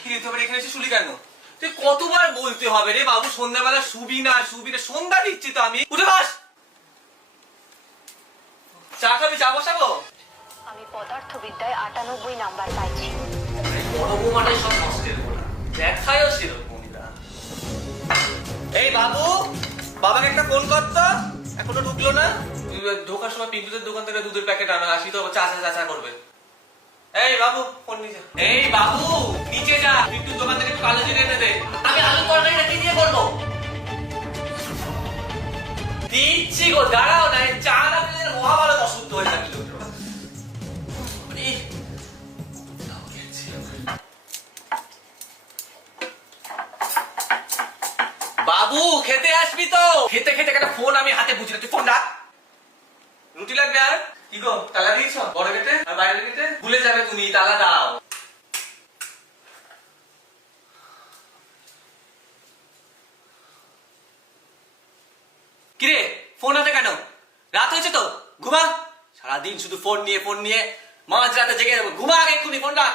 কিরে তুই এখানে এসে শুলি কেন? তুই কতবার বলতে হবে রে বাবু? সন্ধ্যাবেলা শুবি না শুবি না সন্ধ্যা দিচ্ছি তো আমি। উঠে বাস! চা খাবি চা বসাবো? আমি পদার্থবিদ্যায় আটানব্বই নাম্বার পাইছি। এই বড় বৌমাটাই সব কষ্টের দেখায়ও সেরকমই এই বাবু বাবাকে একটা ফোন কর তো। এখনও ঢুকলো না? ঢোকার সময় পিন্টুদের দোকান থেকে দুধের প্যাকেট আনা আসি তো চাচা চাচা করবে। বাবু ফোন নিচে এই বাবু, নিচে যা পিন্টুর দোকান থেকে একটু কালো এনে দে। আমি আলু তরকারিটা কি দিয়ে করব। দিচ্ছি গো, দাঁড়াও না চা না মহাভারত অশুদ্ধ হয়ে আমার। বাবু, খেতে আসবি তো? খেতে খেতে একটা ফোন আমি হাতে বুঝি না তুই ফোন রাখ। রুটি লাগবে আর? কি গো, তালা দিয়েছ? তুমি তালা দাও কিরে ফোন হাতে কেন? রাত হয়েছে তো, ঘুমা? সারাদিন শুধু ফোন নিয়ে ফোন নিয়ে, মাঝ রাতে জেগে ঘুমা আগে এক্ষুনি ফোন রাখ